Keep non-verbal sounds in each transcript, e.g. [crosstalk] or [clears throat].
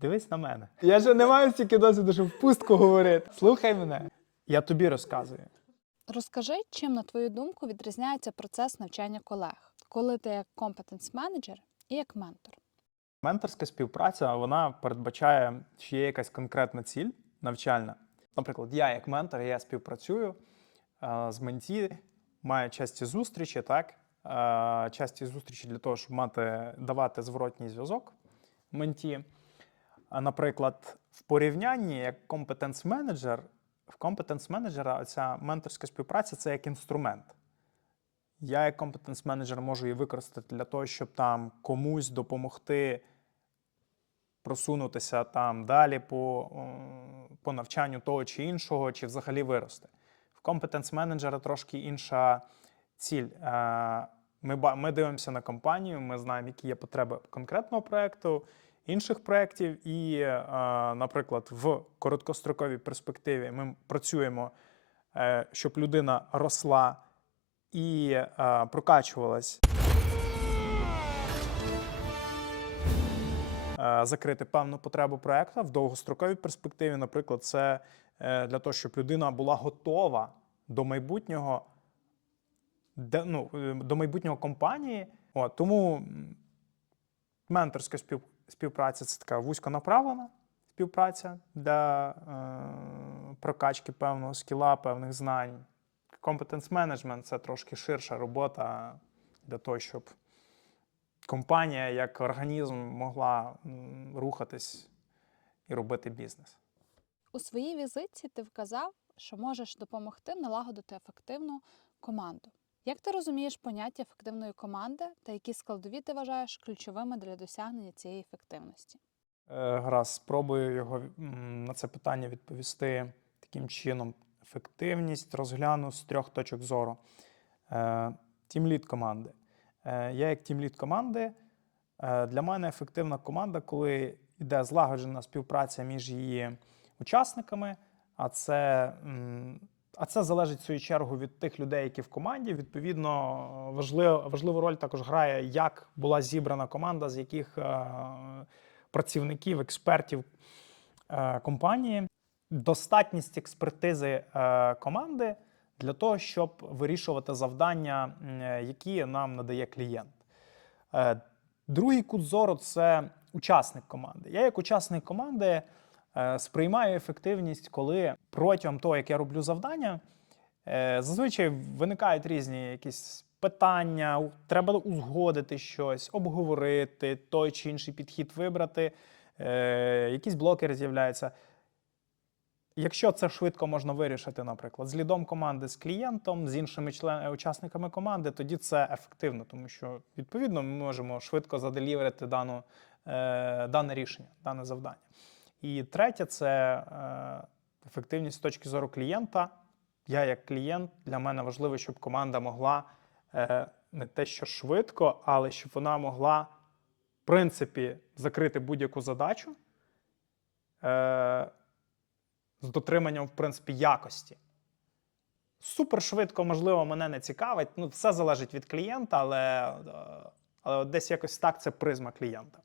Дивись на мене. Я ж не маю стільки досвіду, щоб в пустку говорити. Слухай мене. Я тобі розказую. Розкажи, чим, на твою думку, відрізняється процес навчання колег, коли ти як компетенс менеджер і як ментор. Менторська співпраця вона передбачає, що є якась конкретна ціль навчальна. Наприклад, я як ментор, я співпрацюю е, з менті, маю часті зустрічі, так? Е, часті зустрічі для того, щоб мати, давати зворотній зв'язок менті. Наприклад, в порівнянні як компетенс-менеджер, в компетенс-менеджера ця менторська співпраця це як інструмент. Я, як компетенс-менеджер, можу її використати для того, щоб там комусь допомогти просунутися там далі по, по навчанню того чи іншого, чи взагалі вирости. В компетенс-менеджера трошки інша ціль. Ми, ми дивимося на компанію, ми знаємо, які є потреби конкретного проєкту, інших проєктів, і, е, наприклад, в короткостроковій перспективі ми працюємо, е, щоб людина росла і е, прокачувалась. Закрити певну потребу проекту в довгостроковій перспективі, наприклад, це для того, щоб людина була готова до майбутнього, ну, до майбутнього компанії. От, тому менторська співпраця це така вузьконаправлена співпраця для е, прокачки певного скіла, певних знань. Компетенс менеджмент це трошки ширша робота для того, щоб компанія як організм могла рухатись і робити бізнес. У своїй візитці ти вказав, що можеш допомогти налагодити ефективну команду. Як ти розумієш поняття ефективної команди та які складові ти вважаєш ключовими для досягнення цієї ефективності? Е, Гаразд, спробую його на це питання відповісти таким чином. Ефективність розгляну з трьох точок зору. Е, Тімлід команди. Е, Я як тімлід команди, для мене ефективна команда, коли йде злагоджена співпраця між її учасниками, а це, а це залежить в свою чергу від тих людей, які в команді. Відповідно, важлив, важливу роль також грає, як була зібрана команда, з яких е, працівників, експертів е, компанії, достатність експертизи е, команди для того, щоб вирішувати завдання, е, які нам надає клієнт. Е, Другий кут зору це учасник команди. Я, як учасник команди, сприймаю ефективність, коли протягом того, як я роблю завдання, е, зазвичай виникають різні якісь питання, треба узгодити щось, обговорити, той чи інший підхід вибрати, е, якісь блокери з'являються. Якщо це швидко можна вирішити, наприклад, з лідом команди, з клієнтом, з іншими член... учасниками команди, тоді це ефективно, тому що відповідно ми можемо швидко заделіверити дану, е, дане рішення, дане завдання. І третє це е, ефективність з точки зору клієнта. Я як клієнт, для мене важливо, щоб команда могла е, не те, що швидко, але щоб вона могла, в принципі, закрити будь-яку задачу. Е, з дотриманням, в принципі, якості. Супер швидко, можливо, мене не цікавить. Ну, все залежить від клієнта, але, але от десь якось так це призма клієнта.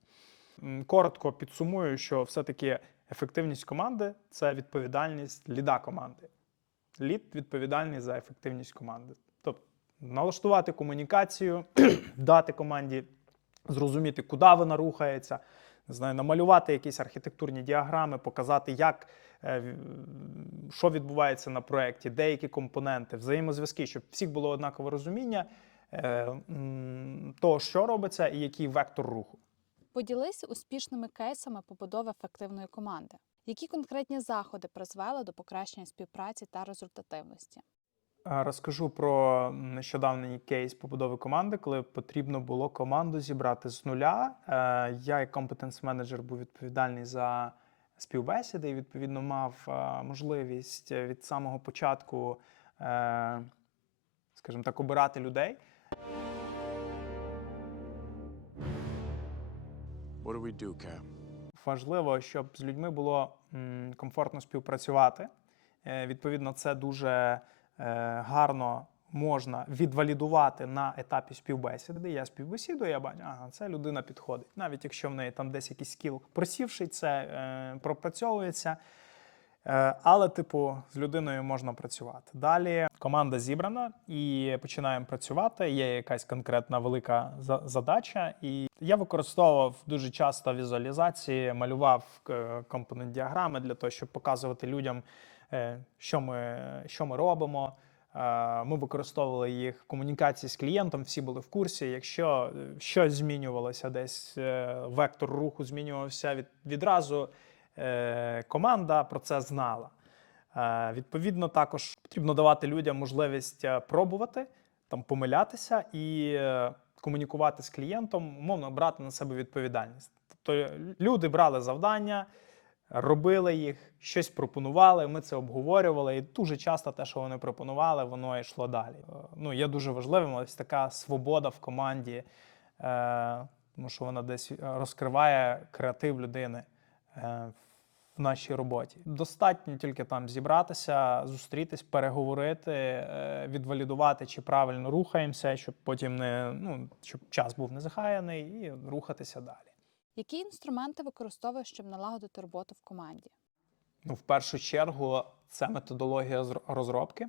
Коротко підсумую, що все-таки ефективність команди це відповідальність ліда команди. Лід відповідальний за ефективність команди. Тобто налаштувати комунікацію, [clears throat] дати команді зрозуміти, куди вона рухається, не знаю, намалювати якісь архітектурні діаграми, показати, як, е, що відбувається на проєкті, деякі компоненти, взаємозв'язки, щоб всіх було однакове розуміння е, того, що робиться, і який вектор руху. Поділись успішними кейсами побудови ефективної команди. Які конкретні заходи призвели до покращення співпраці та результативності? Розкажу про нещодавній кейс побудови команди, коли потрібно було команду зібрати з нуля. Е, Я, як компетенс менеджер, був відповідальний за співбесіди і відповідно мав е, можливість від самого початку, е, скажімо так, обирати людей. What do we do, Cam? Важливо, щоб з людьми було комфортно співпрацювати. Е, Відповідно, це дуже е, гарно можна відвалідувати на етапі співбесіди. Я співбесідую, я бачу, ага, це людина підходить. Навіть якщо в неї там десь якийсь скіл просівший, це е, пропрацьовується. Е, Але, типу, з людиною можна працювати. Далі команда зібрана і починаємо працювати. Є якась конкретна велика задача, і я використовував дуже часто візуалізації, малював е, компонент діаграми для того, щоб показувати людям, е, що ми, що ми робимо. Ми використовували їх в комунікації з клієнтом, всі були в курсі. Якщо щось змінювалося, десь вектор руху змінювався від, відразу, команда про це знала. Е, Відповідно, також потрібно давати людям можливість е, пробувати, там помилятися і е, комунікувати з клієнтом, умовно брати на себе відповідальність. Тобто е, люди брали завдання, робили їх, щось пропонували. Ми це обговорювали, і дуже часто те, що вони пропонували, воно йшло далі. Е, Ну, є дуже важливим ось така свобода в команді, е, тому що вона десь е, розкриває креатив людини е, в нашій роботі. Достатньо тільки там зібратися, зустрітись, переговорити, е, відвалідувати, чи правильно рухаємося, щоб потім не ну щоб час був не захаяний, і рухатися далі. Які інструменти використовуєш, щоб налагодити роботу в команді? Ну, в першу чергу, це методологія розробки.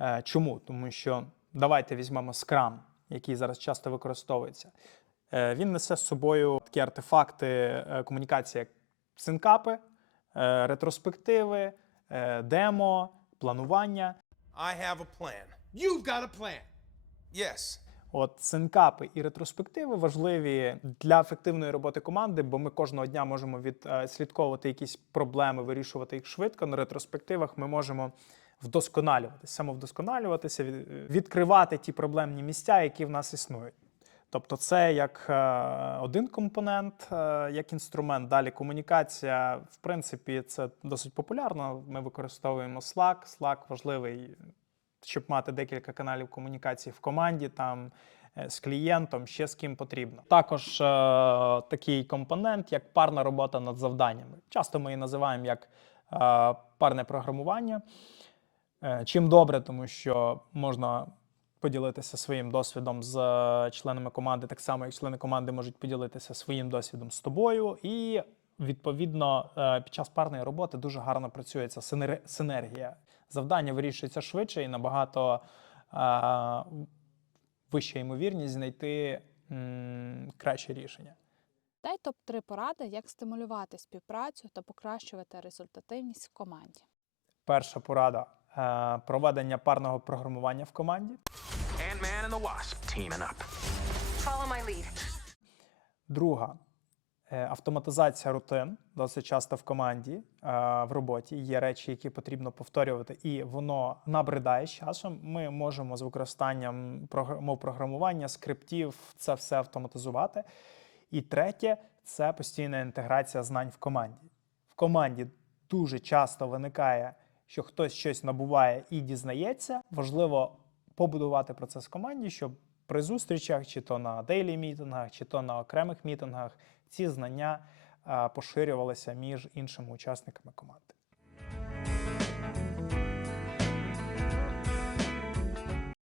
Е, Чому? Тому що давайте візьмемо Scrum, який зараз часто використовується. Е, Він несе з собою такі артефакти комунікації, як синкапи, е, ретроспективи, е, демо, планування. I have a plan. You've got a plan. Yes. От синкапи і ретроспективи важливі для ефективної роботи команди, бо ми кожного дня можемо відслідковувати якісь проблеми, вирішувати їх швидко. На ретроспективах ми можемо вдосконалюватися, самовдосконалюватися, від- відкривати ті проблемні місця, які в нас існують. Тобто, це як е, один компонент, е, як інструмент. Далі комунікація, в принципі, це досить популярно. Ми використовуємо Slack. Slack важливий щоб мати декілька каналів комунікації в команді, там е, з клієнтом, ще з ким потрібно. Також такий компонент, як парна робота над завданнями. Часто ми її називаємо як парне програмування. Чим добре, тому що можна поділитися своїм досвідом з е, членами команди, так само як члени команди можуть поділитися своїм досвідом з тобою. І відповідно е, під час парної роботи дуже гарно працює ця синергія. Завдання вирішується швидше і набагато е, вища ймовірність знайти краще рішення. Дай топ-3 поради, як стимулювати співпрацю та покращувати результативність в команді. Перша порада проведення парного програмування в команді. Ant-Man and the Wasp teaming up. Follow my lead. Друга е, автоматизація рутин. Досить часто в команді е, в роботі є речі, які потрібно повторювати, і воно набридає з часом. Ми можемо з використанням мов програмування, скриптів це все автоматизувати. І третє це постійна інтеграція знань в команді. В команді дуже часто виникає, що хтось щось набуває і дізнається. Важливо побудувати процес в команді, щоб при зустрічах, чи то на дейлі мітингах, чи то на окремих мітингах, ці знання поширювалися між іншими учасниками команди.